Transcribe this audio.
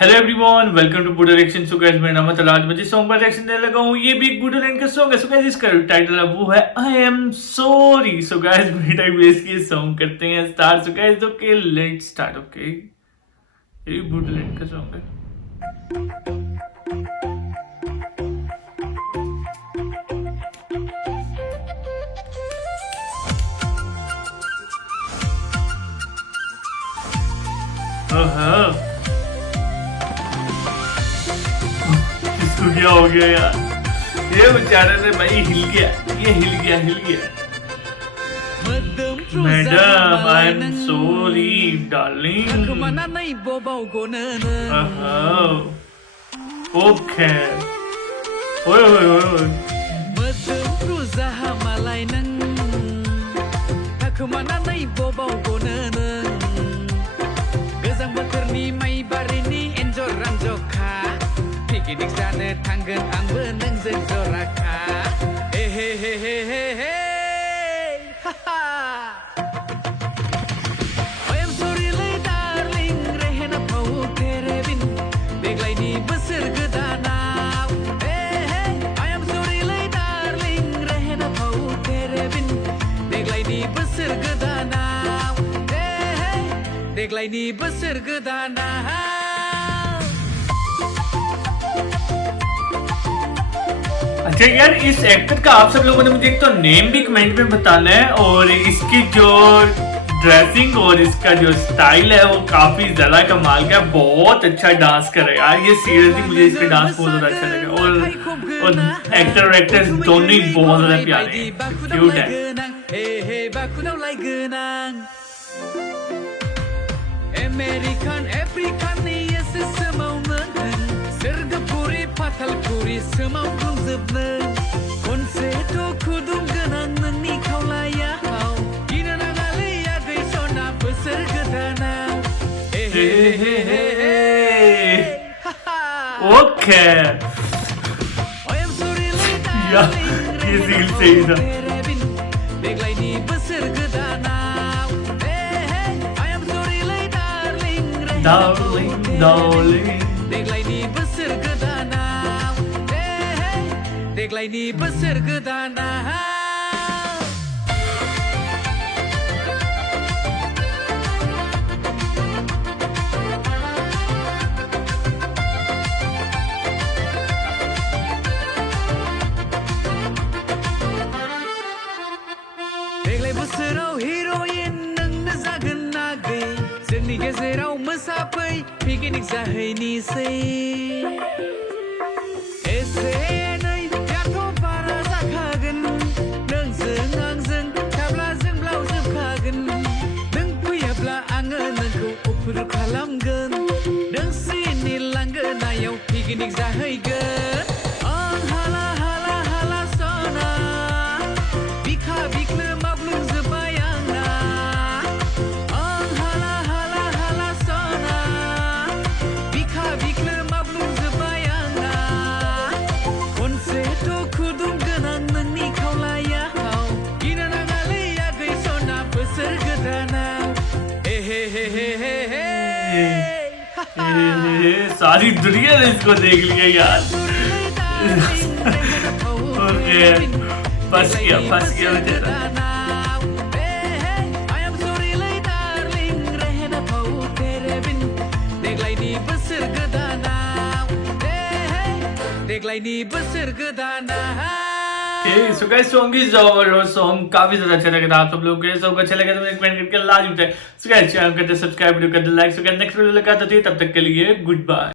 Hello everyone, welcome to बुडो reaction. So guys, मेरा नाम है तलाश। मैं जिस सॉन्ग पर रिएक्शन देने लगा हूँ ये भी एक बुडो लाइन का सॉन्ग है। सो गाइस, इसका टाइटल है वो है I am sorry. So guys, मेरी टाइम वेस्ट किए सॉन्ग करते हैं start. So guys, okay let's start. Okay, ये बुडो लाइन का सॉन्ग है। ओह, इसको क्या हो गया यार? ये बेचारे ने भाई हिल गया, ये हिल गया। Madam, I am sorry darling. Okay, ओए ओए ओए, गोजां बोथोरनि माइ बारिनि एन्जर रानजखा पिकनिक जानो थांगोन आंबो नोंजों जराखा हे हे हे हे हे हे I am sorry लै darling रेहेना फाव तेरे बिन देग्लायनि बोसोर गोदानाव हे हे I am sorry लै darling रेहेना फाव तेरे बिन देग्लायनि बोसोर गोदानाव देग्लायनि बोसोर गोदानाव। अच्छा यार, इस एक्टर का आप सब लोगों ने मुझे एक तो नेम भी कमेंट में बताना है, और इसकी जो ड्रेसिंग और इसका जो स्टाइल है वो काफी ज्यादा कमाल का है। बहुत अच्छा डांस कर रहा है यार, ये सीरियसली मुझे इसका डांस बहुत ज्यादा अच्छा लगा। और एक्टर और एक्ट्रेस दोनों ही बहुत ज्यादा प्यारे हैं, क्यूट है। American, African, yes, समावनो सोरगोफुरि फाथालफुरि सोमावग्लुंजोबनो खनसेथ' खुदुम गोनां नोंनि खावलायाव गिनो नाङालै आगै सना बोसोर गोदानाव हे हे हे हे ओके यार, ये सीन सही था। देग्लायनि बोसोर गोदानाव Darling, darling. देग्लायनि बोसोर गोदानाव देग्लायनि बोसोर गोदानाव। देग्लाय बोसोराव हिर'इन नोंनो जागोन आगै जोंनि गेजेराव मोसाफै पिकनिक जाहैनिसै एसे एनैयाथ' बारा जाखागोन नोंजों आंजों थाब्ला जोंब्लाव जोबखागोन नों फैयाब्ला आङो नोंखौ अफुर खालामगोन नोंसिनि लांगोनायाव पिकनिक जाहैगोन आं हाला हाला हाला सना बिखा बिख्लो माब्लुंजोब्बाय आंना आं हाला हाला हाला सना बिखा बिख्लो माब्लुंजोब्बाय आंना खनसेथ' खुदुम गोनां नोंनि खावलायाव गिनो नाङालै आगै सना बोसोर गोदानाव हे हे हे हे हे सारी दुनिया ने इसको देख लिया यार। ओके, फंस गया बेचारा। देग्लायनि बोसोर गोदानाव। So guys, song is over और सॉन्ग काफी ज्यादा अच्छा लगा था आप सब लोगों को। सॉन्ग अच्छा लगा तो कमेंट करके लाजमी है। सो गाइस, चैनल को सब्सक्राइब, वीडियो को like. So guys, next video लगाते हैं, तब तक के लिए गुड बाय।